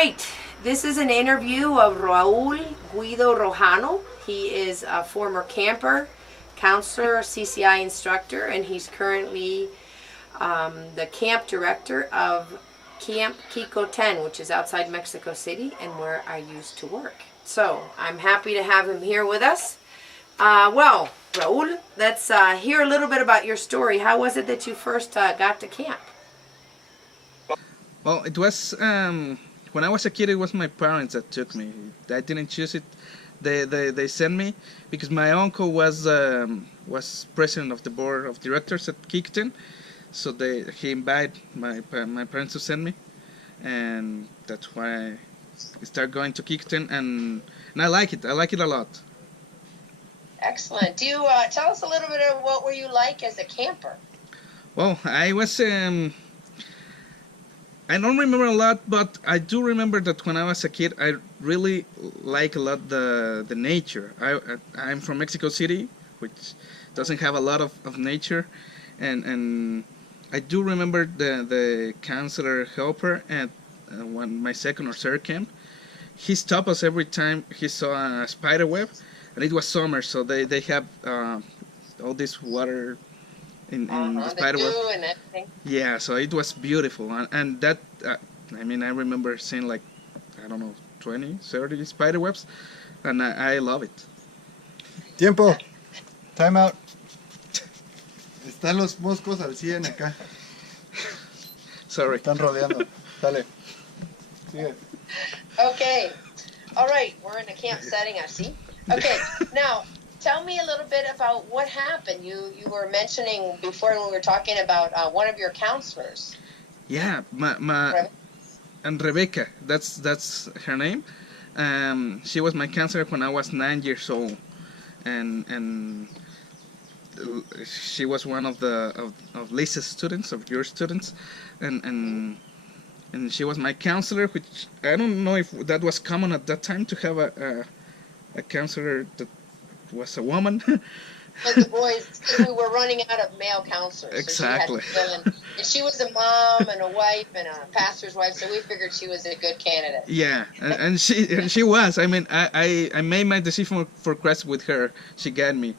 right, this is an interview of Raul Guido Rojano. He is a former camper, counselor, CCI instructor, and he's currently the camp director of Camp Kikoten, which is outside Mexico City and where I used to work. So I'm happy to have him here with us. Well, Raul, let's hear a little bit about your story. How was it that you first got to camp? Well, it was when I was a kid. It was my parents that took me. I didn't choose it. They sent me because my uncle was president of the board of directors at Kikoten, so he invited my parents to send me, and that's why I started going to Kikoten, and I like it. I like it a lot. Excellent. Do you tell us a little bit of what were you like as a camper? Well, I was. I don't remember a lot, but I do remember that when I was a kid, I really like a lot the nature. I'm from Mexico City, which doesn't have a lot of nature, and I do remember the counselor helper at my second or third camp. He stopped us every time he saw a spider web, and it was summer, so they have all this water in the spider web. And everything. Yeah, so it was beautiful, and that I mean, I remember seeing like, I don't know, 20, 30 spider webs, and I love it. Tiempo. Time out. Están los moscos al 100 acá. Sorry. Están rodeando. Dale. Sigue. Okay. All right. We're in a camp setting, I see. Okay. Now, tell me a little bit about what happened. You were mentioning before when we were talking about one of your counselors. Yeah, and Rebecca, that's her name. She was my counselor when I was 9 years old, and she was one of Lisa's students, of your students, and she was my counselor, which I don't know if that was common at that time to have a counselor that was a woman. But the boys, we were running out of male counselors. Exactly. So she had to fill in. And she was a mom and a wife and a pastor's wife, so we figured she was a good candidate. Yeah, and she was. I mean, I made my decision for Christ with her. She got me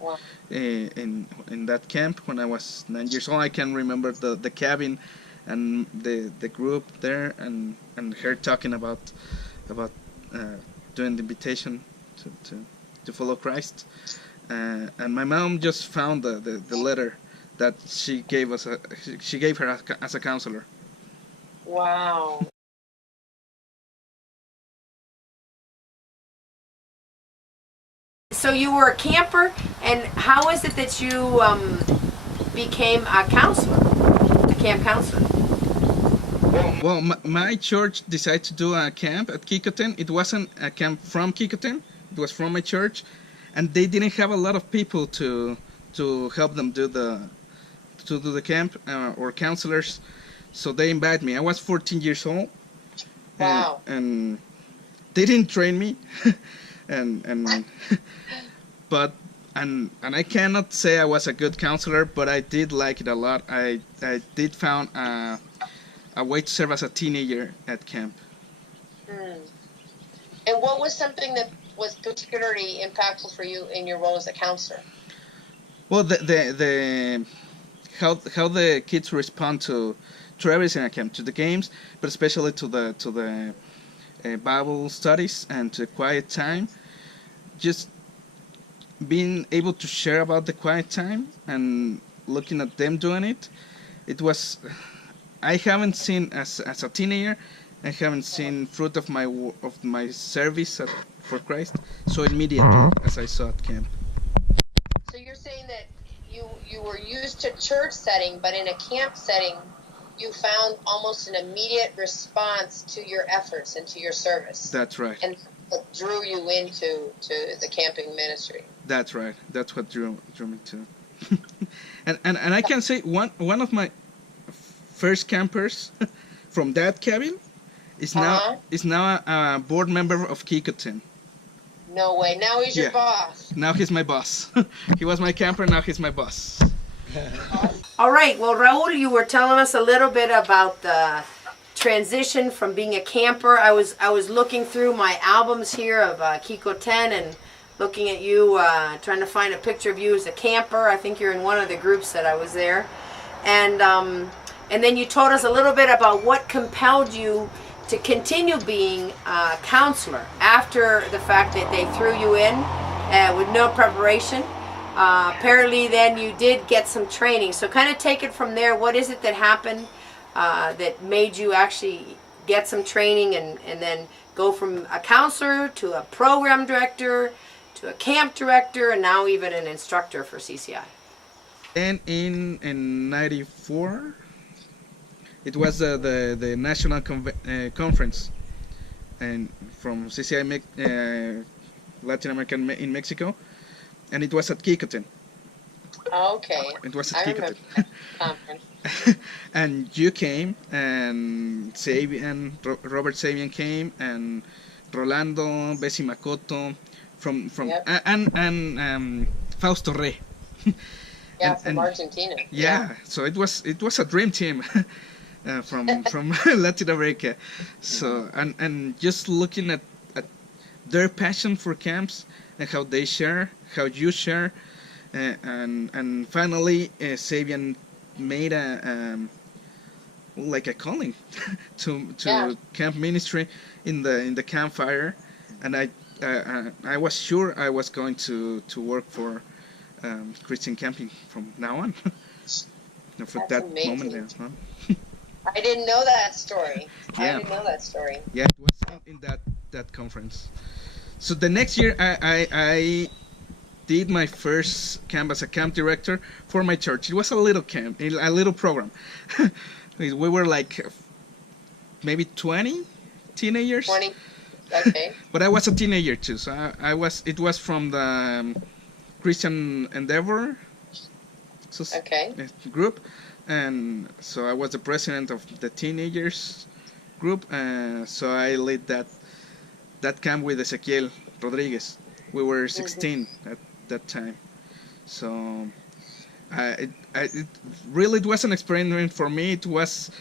in that camp when I was 9 years old. I can remember the cabin and the group there, and her talking about doing the invitation to follow Christ. And my mom just found the letter that she gave her as a counselor. Wow. So you were a camper, and how is it that you became a counselor, a camp counselor? Well, my church decided to do a camp at Kikoten. It wasn't a camp from Kikoten. It was from my church. And they didn't have a lot of people to help them do the camp or counselors, so they invited me. I was 14 years old. Wow. And they didn't train me, but I cannot say I was a good counselor, but I did like it a lot. I did found a way to serve as a teenager at camp. And what was something that was particularly impactful for you in your role as a counselor? Well, the how the kids respond to everything at camp, to the games, but especially to the Bible studies and to quiet time. Just being able to share about the quiet time and looking at them doing it. It was, I haven't seen as a teenager, I haven't seen fruit of my service for Christ so immediately as I saw at camp. So you're saying that you were used to church setting, but in a camp setting, you found almost an immediate response to your efforts and to your service. That's right. And what drew you into the camping ministry. That's right. That's what drew me to. and I can say one of my first campers from that cabin is now a board member of Kikoten. No way. Now he's your boss. Now he's my boss. He was my camper, now he's my boss. All right. Well, Raul, you were telling us a little bit about the transition from being a camper. I was looking through my albums here of Kikoten and looking at you, trying to find a picture of you as a camper. I think you're in one of the groups that I was there, and then you told us a little bit about what compelled you to continue being a counselor after the fact that they threw you in with no preparation. Apparently then you did get some training. So kind of take it from there. What is it that happened that made you actually get some training and then go from a counselor to a program director to a camp director and now even an instructor for CCI? And in '94, it was the national conference, and from CCI Latin America in Mexico, and it was at Kikoten. Okay. It was at I Kikoten. remember that conference. And you came, and Robert Sabian came, and Rolando, Bessie Makoto, from Yep. and Fausto Re. Yeah, And- from Argentina. Yeah, so it was a dream team from Latin America. So and just looking at their passion for camps and how they share, how you share, and finally Sabian made like a calling to Yeah. camp ministry in the campfire, and I was sure I was going to work for Christian camping from now on. For That's that amazing. moment there. Huh? I didn't know that story. Yeah. I didn't know that story. Yeah, it was in that conference. So the next year, I did my first camp as a camp director for my church. It was a little camp, a little program. We were like maybe 20 teenagers. 20. Okay. But I was a teenager too, so I was. It was from the Christian Endeavor Okay. group, and so I was the president of the teenagers group. So I led that camp with Ezequiel Rodriguez. We were 16 at that time, so it really it was an experiment for me. It was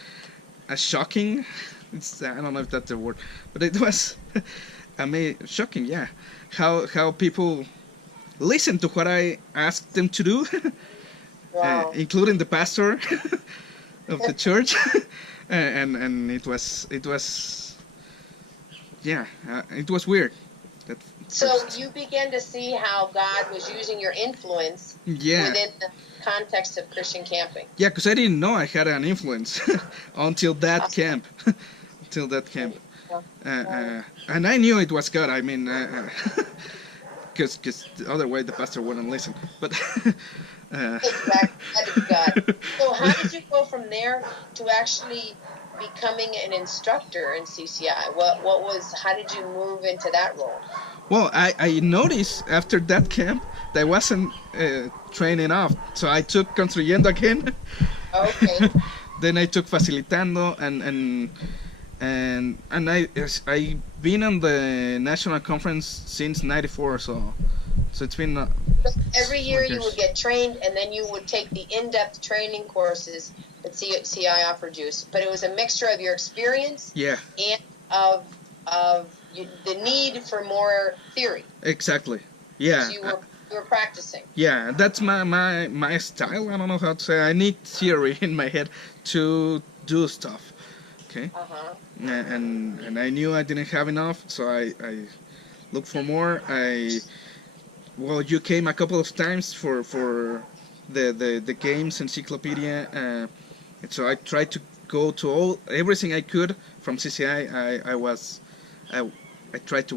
a shocking. I don't know if that's the word, but it was shocking. Yeah, how people listen to what I asked them to do, Wow. including the pastor of the church, and it was yeah, it was weird. At So first. you began to see how God was using your influence Yeah. within the context of Christian camping. Yeah, because I didn't know I had an influence until that camp. Until that camp. And I knew it was God. I mean, because otherwise the pastor wouldn't listen. But Exactly. That is God. So how did you go from there to actually becoming an instructor in CCI? How did you move into that role? well, I noticed after that camp that I wasn't trained enough, so I took construyendo again. Okay. Then I took facilitando, and I've been on the national conference since '94, so it's been Every year you years. would get trained, and then you would take the in-depth training courses that CI offered you. But it was a mixture of your experience yeah, and of the need for more theory. exactly, yeah. So you were practicing. Yeah, that's my style. I don't know how to say. I need theory in my head to do stuff. Okay, Uh-huh. and I knew I didn't have enough, so I looked for more. You came a couple of times for the games encyclopedia, and so I tried to go to everything I could from CCI. I tried to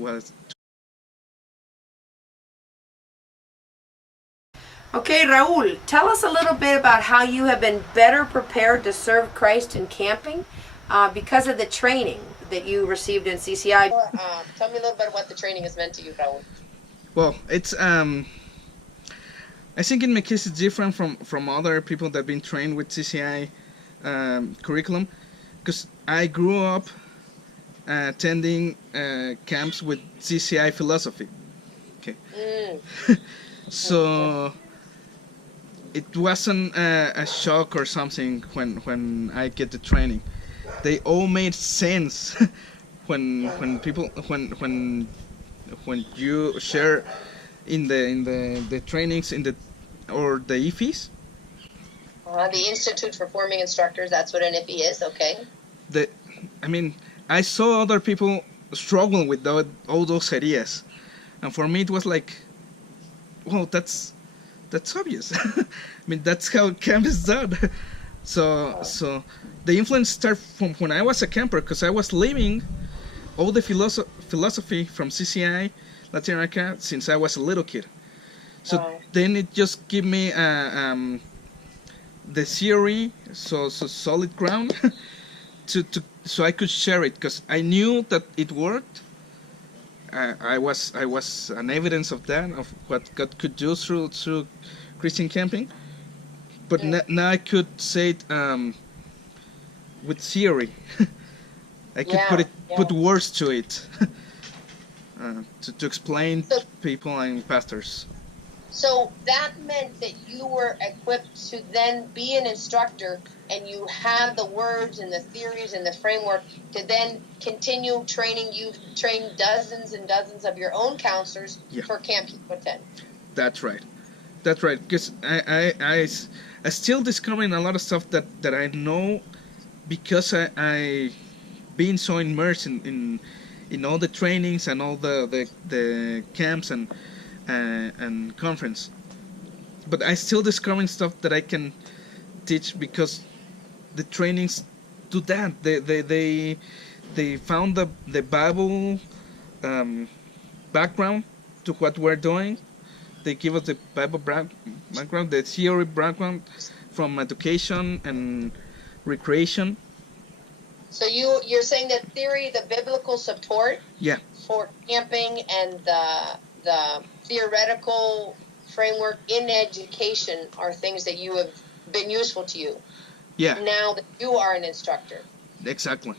Okay, Raul, tell us a little bit about how you have been better prepared to serve Christ in camping because of the training that you received in CCI. Tell me a little bit what the training has meant to you, Raul. Well, it's I think in my case it's different from other people that have been trained with CCI curriculum, because I grew up attending camps with CCI philosophy. Okay, so it wasn't a shock or something when I get the training. they all made sense when people when you share in the trainings in the or the IFIs. The Institute for Forming Instructors, that's what an IFI is, okay. I mean, I saw other people struggle with all those ideas, and for me it was like, well, that's obvious. I mean, that's how camp is done. So the influence started from when I was a camper, because I was living all the philosophy from CCI Latin America since I was a little kid. So then it just gave me the theory, so solid ground, so I could share it, because I knew that it worked. I was an evidence of that, of what God could do through Christian camping. But now I could say it with theory. I could put words to it to explain to people and pastors. So that meant that you were equipped to then be an instructor, and you have the words and the theories and the framework to then continue training. You've trained dozens and dozens of your own counselors for Camp Kikoten. That's right. Because I still discovering a lot of stuff that I know, because I been so immersed in all the trainings and all the camps and conference. But I still discovering stuff that I can teach, because the trainings do that. They found the Bible background to what we're doing. They give us the Bible background, the theory background from education and recreation. So you're saying that theory, the biblical support for camping, and the theoretical framework in education are things that you have been useful to you. Yeah. Now that you are an instructor. Exactly.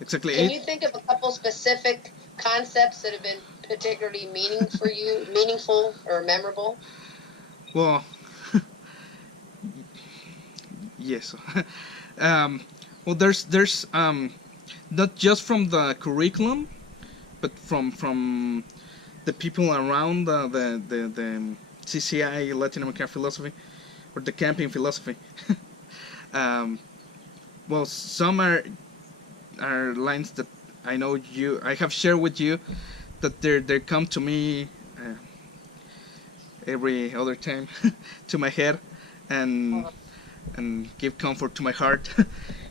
Can you think of a couple specific concepts that have been particularly meaningful or memorable? Well, yes. Well, there's not just from the curriculum, but from the people around the CCI Latin American philosophy, or the camping philosophy. Well, some are lines that I know I have shared with you, that they come to me every other time to my head, and give comfort to my heart.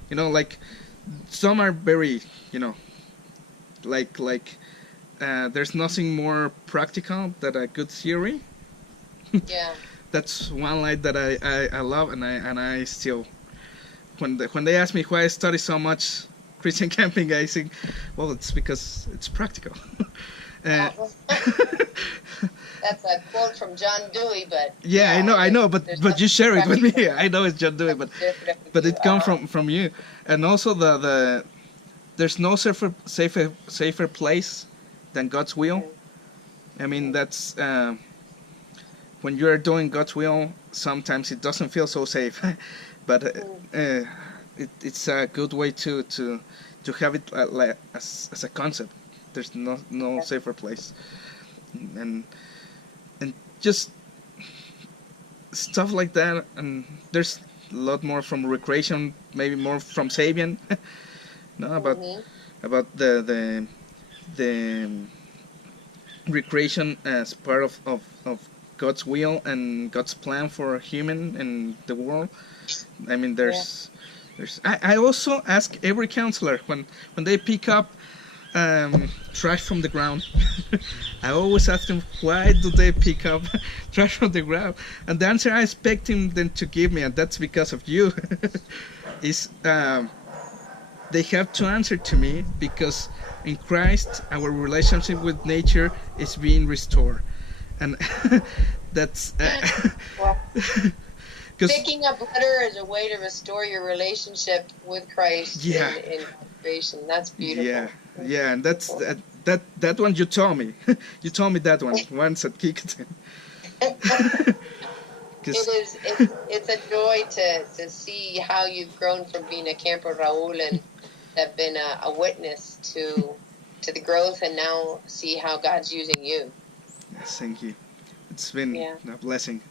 Like some are very, like there's nothing more practical than a good theory. Yeah. That's one line that I love, and I still, when they ask me why I study so much Christian camping, I think, well, it's because it's practical. That's a quote from John Dewey, but I know, but you share it with me. I know it's John Dewey, but it comes from you, and also there's no safer place than God's will. I mean, that's when you're doing God's will, sometimes it doesn't feel so safe, but it's a good way to have it like as a concept. There's no safer place, and just stuff like that. And there's a lot more from recreation, maybe more from Sabian. About the recreation as part of God's will and God's plan for human and the world. I mean, I also ask every counselor when they pick up trash from the ground. I always ask them, why do they pick up trash from the ground? And the answer I expect them to give me, and that's because of you, is they have to answer to me, because in Christ our relationship with nature is being restored, and that's picking up litter is a way to restore your relationship with Christ in creation. That's beautiful. Yeah, and that's that one you told me. You told me that one once at Kikoten. It is. It's a joy to see how you've grown from being a camper, Raul, and have been a witness to the growth, and now see how God's using you. Yes, thank you. It's been Yeah. a blessing.